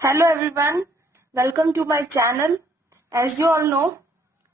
Hello everyone, welcome to my channel. As you all know,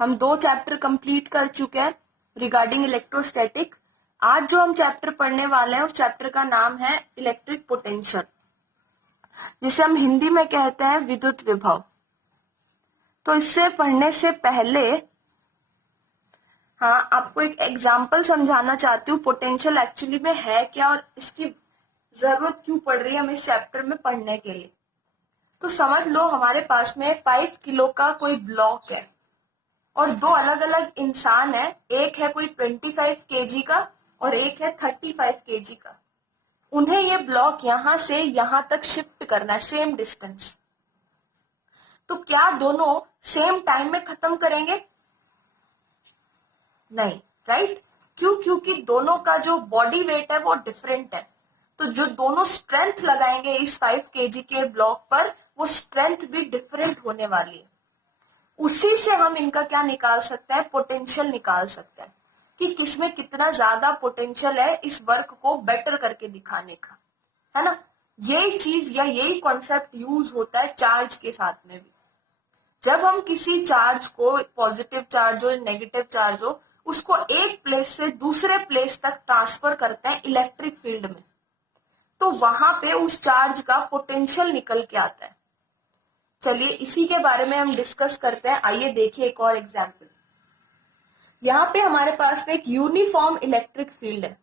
हम 2 chapter complete कर चुके हैं रिगार्डिंग इलेक्ट्रोस्टैटिक। आज जो हम चैप्टर पढ़ने वाले हैं उस चैप्टर का नाम है इलेक्ट्रिक पोटेंशियल, जिसे हम हिंदी में कहते हैं विद्युत विभव। तो इससे पढ़ने से पहले आपको एक एग्जाम्पल समझाना चाहती हूँ पोटेंशियल एक्चुअली में है क्या और इसकी जरूरत क्यों पड़ रही है हमें इस चैप्टर में पढ़ने के लिए। तो समझ लो हमारे पास में 5 किलो का कोई ब्लॉक है और 2 अलग अलग इंसान है। एक है कोई 25 केजी का और एक है 35 केजी का। उन्हें ये ब्लॉक यहां से यहां तक शिफ्ट करना है, सेम डिस्टेंस। तो क्या दोनों सेम टाइम में खत्म करेंगे? नहीं, राइट? क्यों? क्योंकि दोनों का जो बॉडी वेट है वो डिफरेंट है। तो जो दोनों स्ट्रेंथ लगाएंगे इस 5 केजी के ब्लॉक पर, वो स्ट्रेंथ भी डिफरेंट होने वाली है। उसी से हम इनका क्या निकाल सकते हैं? पोटेंशियल निकाल सकते हैं कि किसमें कितना ज्यादा पोटेंशियल है इस वर्क को बेटर करके दिखाने का, है ना? यही चीज या यही कॉन्सेप्ट यूज होता है चार्ज के साथ में भी। जब हम किसी चार्ज को, पॉजिटिव चार्ज हो नेगेटिव चार्ज हो, उसको एक प्लेस से दूसरे प्लेस तक ट्रांसफर करते हैं इलेक्ट्रिक फील्ड में, तो वहां पे उस चार्ज का पोटेंशियल निकल के आता है। चलिए इसी के बारे में हम डिस्कस करते हैं। आइए देखिए एक और एग्जांपल। यहाँ पे हमारे पास में एक यूनिफॉर्म इलेक्ट्रिक फील्ड है,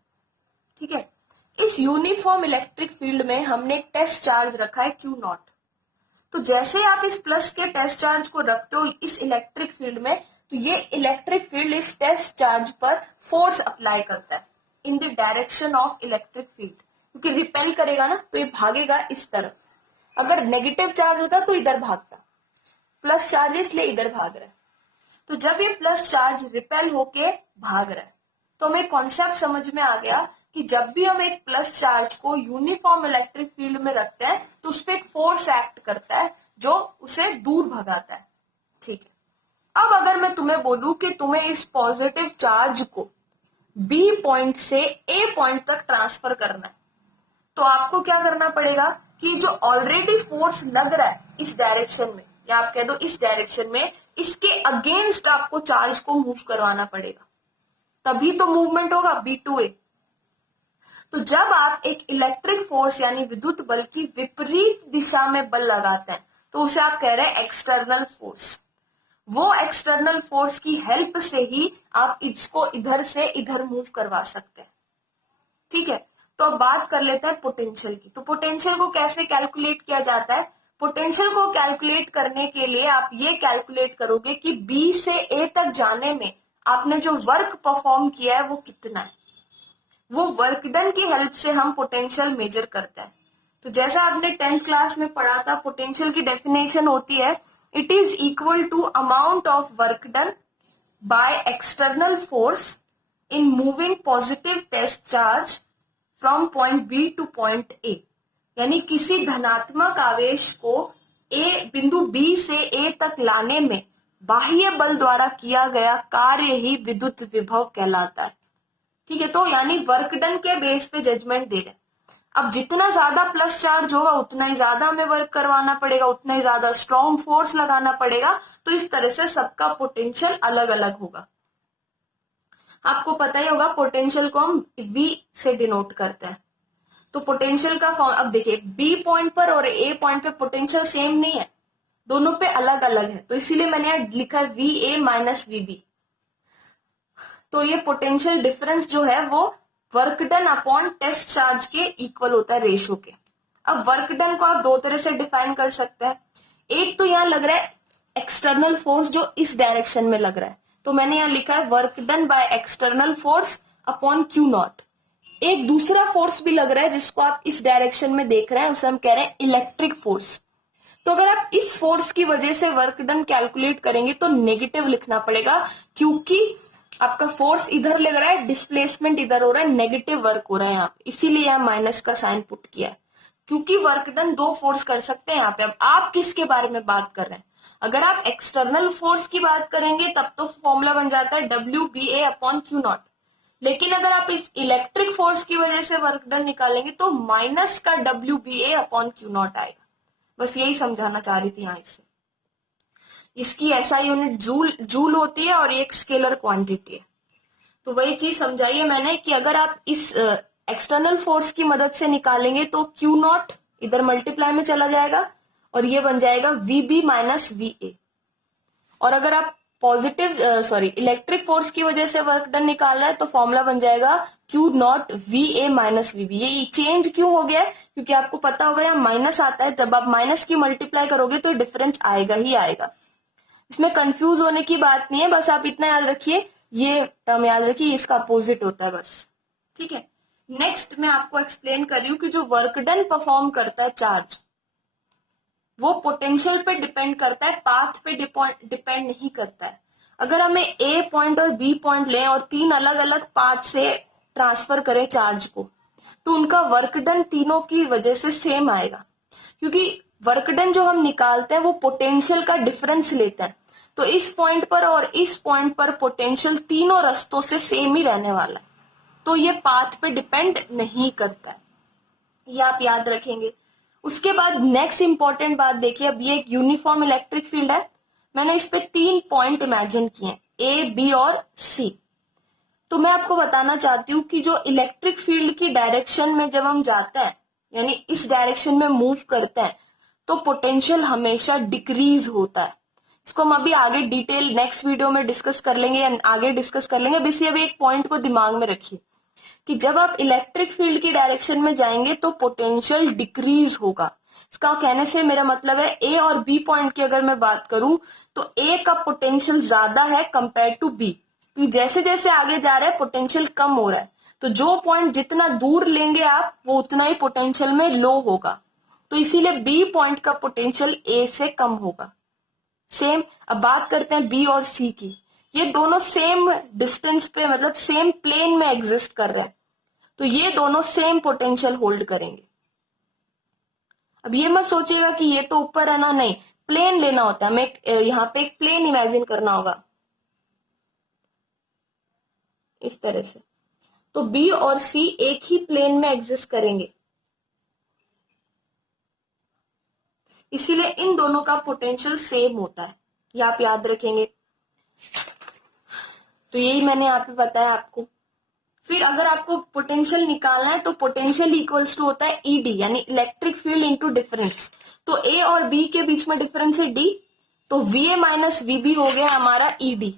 ठीक है। इस यूनिफॉर्म इलेक्ट्रिक फील्ड में हमने एक टेस्ट चार्ज रखा है क्यू नॉट। तो जैसे आप इस प्लस के टेस्ट चार्ज को रखते हो इस इलेक्ट्रिक फील्ड में, तो ये इलेक्ट्रिक फील्ड इस टेस्ट चार्ज पर फोर्स अप्लाई करता है in the direction of electric field. क्योंकि रिपेल करेगा ना, तो ये भागेगा इस तरफ। अगर नेगेटिव चार्ज होता तो इधर भागता, प्लस चार्ज इसलिए इधर भाग रहा है। तो जब ये प्लस चार्ज रिपेल होके भाग रहा है, तो हमें कॉन्सेप्ट समझ में आ गया कि जब भी हम एक प्लस चार्ज को यूनिफॉर्म इलेक्ट्रिक फील्ड में रखते हैं तो उस पर एक फोर्स एक्ट करता है जो उसे दूर भगाता है, ठीक है। अब अगर मैं तुम्हें बोलूं कि तुम्हें इस पॉजिटिव चार्ज को बी पॉइंट से ए पॉइंट तक ट्रांसफर करना है, तो आपको क्या करना पड़ेगा कि जो ऑलरेडी फोर्स लग रहा है इस डायरेक्शन में, या आप कह दो इस डायरेक्शन में, इसके अगेंस्ट आपको चार्ज को मूव करवाना पड़ेगा, तभी तो मूवमेंट होगा बी टू ए। तो जब आप एक इलेक्ट्रिक फोर्स यानी विद्युत बल की विपरीत दिशा में बल लगाते हैं तो उसे आप कह रहे हैं एक्सटर्नल फोर्स। वो एक्सटर्नल फोर्स की हेल्प से ही आप इसको इधर से इधर मूव करवा सकते हैं, ठीक है। तो अब बात कर लेते हैं पोटेंशियल की। तो पोटेंशियल को कैसे कैलकुलेट किया जाता है? पोटेंशियल को कैलकुलेट करने के लिए आप ये कैलकुलेट करोगे कि बी से ए तक जाने में आपने जो वर्क परफॉर्म किया है वो कितना है। वो वर्क डन की हेल्प से हम पोटेंशियल मेजर करते हैं। तो जैसा आपने 10th क्लास में पढ़ा था, पोटेंशियल की डेफिनेशन होती है it is equal to amount of work done by external force in moving positive test charge from point B to point A. यानी किसी धनात्मक आवेश को ए बिंदु बी से ए तक लाने में बाह्य बल द्वारा किया गया कार्य ही विद्युत विभव कहलाता है, ठीक है। तो यानी वर्क डन के बेस पे जजमेंट दे रहे हैं। अब जितना ज्यादा प्लस चार्ज होगा उतना ही ज्यादा हमें वर्क करवाना पड़ेगा, उतना ही ज्यादा स्ट्रॉन्ग फोर्स लगाना पड़ेगा। तो इस तरह से सबका पोटेंशियल अलग अलग होगा। आपको पता ही होगा पोटेंशियल को हम V से डिनोट करते हैं। तो पोटेंशियल का फॉर्म, अब देखिए बी पॉइंट पर और ए पॉइंट पे पोटेंशियल सेम नहीं है, दोनों पे अलग अलग है। तो इसीलिए मैंने यहाँ लिखा है VA माइनस VB। तो ये पोटेंशियल डिफरेंस जो है वो work done upon test charge के इक्वल होता है, रेशो के। अब वर्क डन को आप 2 तरह से डिफाइन कर सकते हैं। एक तो यहाँ लग रहा है एक्सटर्नल फोर्स जो इस डायरेक्शन में लग रहा है, तो मैंने यहाँ लिखा है work done by external force upon Q not. एक दूसरा फोर्स भी लग रहा है जिसको आप इस डायरेक्शन में देख रहे हैं, उसे हम कह रहे हैं इलेक्ट्रिक फोर्स। तो अगर आप इस फोर्स की वजह से वर्क डन कैलकुलेट करेंगे तो नेगेटिव लिखना पड़ेगा, क्योंकि आपका फोर्स इधर लग रहा है, डिस्प्लेसमेंट इधर हो रहा है, नेगेटिव वर्क हो रहा है यहाँ पे, इसीलिए यहाँ माइनस का साइन पुट किया है। क्योंकि वर्क डन 2 फोर्स कर सकते हैं यहाँ पे। अब आप किसके बारे में बात कर रहे हैं? अगर आप एक्सटर्नल फोर्स की बात करेंगे तब तो फॉर्मूला बन जाता है WBA अपॉन क्यू नॉट। लेकिन अगर आप इस इलेक्ट्रिक फोर्स की वजह से वर्क डन निकालेंगे तो माइनस का WBA अपॉन क्यू नॉट आएगा। बस यही समझाना चाह रही थी यहाँ इससे। इसकी एसआई यूनिट जूल होती है और ये एक स्केलर क्वांटिटी है। तो वही चीज समझाई है मैंने कि अगर आप इस एक्सटर्नल फोर्स की मदद से निकालेंगे तो क्यू नॉट इधर मल्टीप्लाई में चला जाएगा और ये बन जाएगा वीबी माइनस वीए। और अगर आप इलेक्ट्रिक फोर्स की वजह से वर्क डन निकाल रहा है तो फॉर्मूला बन जाएगा Q naught V A minus VB. ये चेंज क्यों हो गया है? क्योंकि आपको पता होगा यहाँ माइनस आता है, जब आप माइनस की मल्टीप्लाई करोगे तो डिफरेंस आएगा ही आएगा। इसमें कंफ्यूज होने की बात नहीं है, बस आप इतना याद रखिए, ये टर्म याद रखिए, इसका अपोजिट होता है बस। ठीक है, नेक्स्ट मैं आपको एक्सप्लेन कर रही हूँ कि जो वर्क डन परफॉर्म करता है चार्ज, वो पोटेंशियल पे डिपेंड करता है, पाथ पे डिपेंड नहीं करता है। अगर हमें ए पॉइंट और बी पॉइंट लें और 3 अलग अलग पाथ से ट्रांसफर करें चार्ज को, तो उनका वर्क डन तीनों की वजह से सेम आएगा, क्योंकि वर्क डन जो हम निकालते हैं वो पोटेंशियल का डिफरेंस लेते हैं। तो इस पॉइंट पर और इस पॉइंट पर पोटेंशियल तीनों रास्तों से सेम ही रहने वाला है, तो ये पाथ पे डिपेंड नहीं करता है, ये आप याद रखेंगे। उसके बाद नेक्स्ट इंपॉर्टेंट बात देखिए, अब ये एक यूनिफॉर्म इलेक्ट्रिक फील्ड है, मैंने इस पे 3 पॉइंट इमेजिन किए, ए बी और सी। तो मैं आपको बताना चाहती हूँ कि जो इलेक्ट्रिक फील्ड की डायरेक्शन में जब हम जाते हैं, यानी इस डायरेक्शन में मूव करते हैं, तो पोटेंशियल हमेशा डिक्रीज होता है। इसको हम अभी आगे डिटेल नेक्स्ट वीडियो में डिस्कस कर लेंगे या आगे डिस्कस कर लेंगे। बस अभी एक पॉइंट को दिमाग में रखिए कि जब आप इलेक्ट्रिक फील्ड की डायरेक्शन में जाएंगे तो पोटेंशियल डिक्रीज होगा। इसका कहने से मेरा मतलब है ए और बी पॉइंट की अगर मैं बात करूं तो ए का पोटेंशियल ज्यादा है कंपेयर टू बी, क्योंकि जैसे जैसे आगे जा रहा है पोटेंशियल कम हो रहा है, तो जो पॉइंट जितना दूर लेंगे आप वो उतना ही पोटेंशियल में लो होगा, तो इसीलिए बी पॉइंट का पोटेंशियल ए से कम होगा। सेम अब बात करते हैं बी और सी की, ये दोनों सेम डिस्टेंस पे मतलब सेम प्लेन में एग्जिस्ट कर रहे हैं, तो ये दोनों सेम पोटेंशियल होल्ड करेंगे। अब ये मत सोचिएगा कि ये तो ऊपर है ना, नहीं, प्लेन लेना होता है, हमें यहाँ पे एक प्लेन इमेजिन करना होगा इस तरह से, तो बी और सी एक ही प्लेन में एग्जिस्ट करेंगे, इसीलिए इन दोनों का पोटेंशियल सेम होता है, ये आप याद रखेंगे। तो यही मैंने यहाँ पे बताया आपको। फिर अगर आपको पोटेंशियल निकालना है तो पोटेंशियल इक्वल्स टू होता है ईडी, यानी इलेक्ट्रिक फील्ड इनटू डिफरेंस। तो ए और बी के बीच में डिफरेंस है डी, तो वीए माइनस वीबी हो गया हमारा ईडी।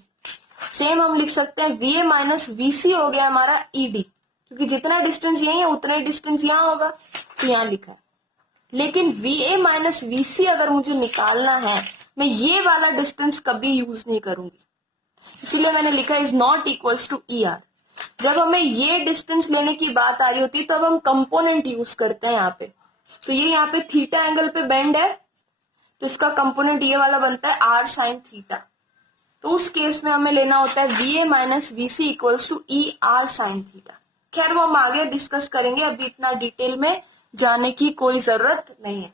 सेम हम लिख सकते हैं वीए माइनस वीसी हो गया हमारा ईडी, क्योंकि जितना डिस्टेंस यही है उतना ही डिस्टेंस यहाँ होगा, तो यहाँ लिखा है। लेकिन वीए माइनस वीसी अगर मुझे निकालना है, मैं ये वाला डिस्टेंस कभी यूज नहीं करूंगी, इसलिए मैंने लिखा is not equals to E R. जब हमें ये डिस्टेंस लेने की बात आ रही होती है तो अब हम कंपोनेंट यूज करते हैं यहाँ पे, तो ये यहाँ पे थीटा एंगल पे बेंड है, तो इसका कंपोनेंट ये वाला बनता है आर साइन थीटा। तो उस केस में हमें लेना होता है VA minus VC equals to E R sine theta. खैर वो हम आगे डिस्कस करेंगे, अभी इतना डिटेल में जाने की कोई जरूरत नहीं है।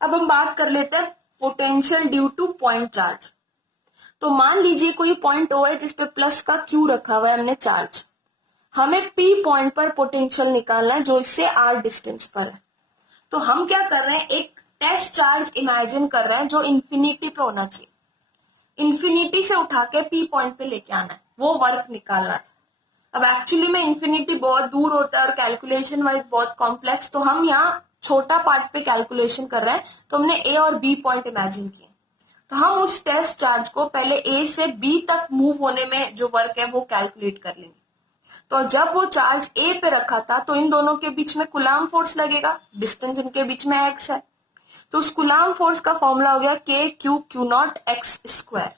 अब हम बात कर लेते हैं potential due to point charge. तो मान लीजिए कोई पॉइंट ओ है जिसपे प्लस का क्यू रखा हुआ है हमने चार्ज, हमें पी पॉइंट पर पोटेंशियल निकालना है जो इससे आर डिस्टेंस पर है। तो हम क्या कर रहे हैं, एक टेस्ट चार्ज इमेजिन कर रहे हैं जो इंफिनिटी पे होना चाहिए, इंफिनिटी से उठा के पी पॉइंट पे लेके आना है, वो वर्क निकालना था। अब एक्चुअली में इंफिनिटी बहुत दूर होता है और कैलकुलेशन वाइज बहुत कॉम्प्लेक्स, तो हम यहाँ छोटा पार्ट पे कैलकुलेशन कर रहे हैं, तो हमने ए और बी पॉइंट इमेजिन किए। तो हम उस टेस्ट चार्ज को पहले ए से बी तक मूव होने में जो वर्क है वो कैलकुलेट कर लेंगे। तो जब वो चार्ज ए पे रखा था तो इन दोनों के बीच में कुलाम फोर्स लगेगा, डिस्टेंस इनके बीच में एक्स है, तो उस कुलाम फोर्स का फॉर्मूला हो गया के Q Q not x square.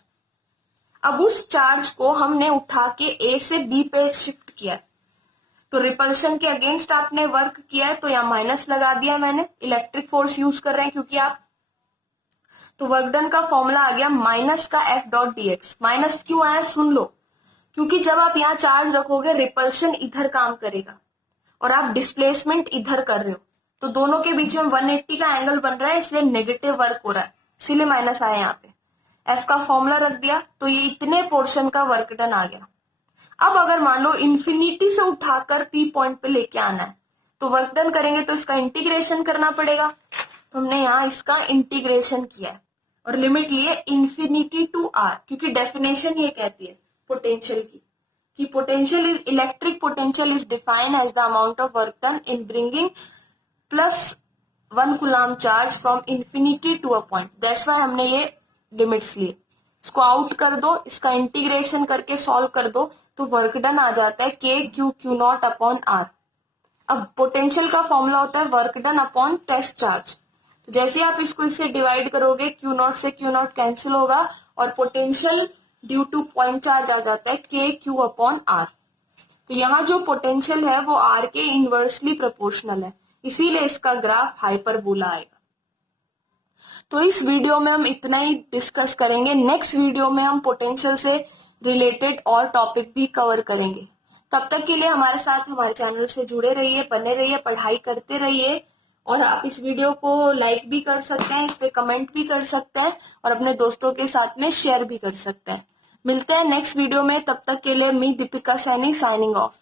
अब उस चार्ज को हमने उठा के ए से बी पे शिफ्ट किया, तो रिपल्शन के अगेंस्ट आपने वर्क किया है, तो यहाँ माइनस लगा दिया मैंने, इलेक्ट्रिक फोर्स यूज कर रहे हैं क्योंकि आप, तो वर्क डन का फॉर्मूला आ गया माइनस का F dot D x. Minus क्यों आया सुन लो, क्योंकि जब आप यहाँ चार्ज रखोगे रिपल्शन इधर काम करेगा और आप डिस्प्लेसमेंट इधर कर रहे हो, तो दोनों के बीच में 180 का एंगल बन रहा है, इसलिए नेगेटिव वर्क हो रहा है, इसीलिए माइनस आया यहाँ पे। एफ का फॉर्मूला रख दिया तो ये इतने पोर्शन का वर्क डन आ गया। अब अगर मान लो इंफिनिटी से उठाकर पी पॉइंट पे लेके आना है, तो वर्क डन करेंगे तो इसका इंटीग्रेशन करना पड़ेगा, तो हमने यहाँ इसका इंटीग्रेशन किया है और लिमिट लिए इंफिनिटी टू आर, क्योंकि डेफिनेशन ये कहती है पोटेंशियल की कि potential is electric potential is defined as the amount of work done in bringing +1 coulomb charge from infinity to a point. That's why हमने ये लिमिट्स लिए। इसको आउट कर दो, इसका इंटीग्रेशन करके सॉल्व कर दो तो वर्क डन आ जाता है के Q Q naught upon R. अब पोटेंशियल का फॉर्मूला होता है work done upon test charge. तो जैसे आप इसको इससे डिवाइड करोगे क्यू नॉट से क्यू नॉट कैंसिल होगा और potential due to point charge आ जाता है के क्यू अपॉन आर। तो यहाँ जो पोटेंशियल है वो आर के इनवर्सली प्रोपोर्शनल है, इसीलिए इसका ग्राफ हाइपरबोला आएगा। तो इस वीडियो में हम इतना ही डिस्कस करेंगे। नेक्स्ट वीडियो में हम पोटेंशियल से रिलेटेड और टॉपिक भी कवर करेंगे। तब तक के लिए हमारे साथ हमारे चैनल से जुड़े रहिए, बने रहिए, पढ़ाई करते रहिए। और आप इस वीडियो को लाइक भी कर सकते हैं, इस पे कमेंट भी कर सकते हैं और अपने दोस्तों के साथ में शेयर भी कर सकते हैं। मिलते हैं नेक्स्ट वीडियो में, तब तक के लिए मी दीपिका सैनी साइनिंग ऑफ।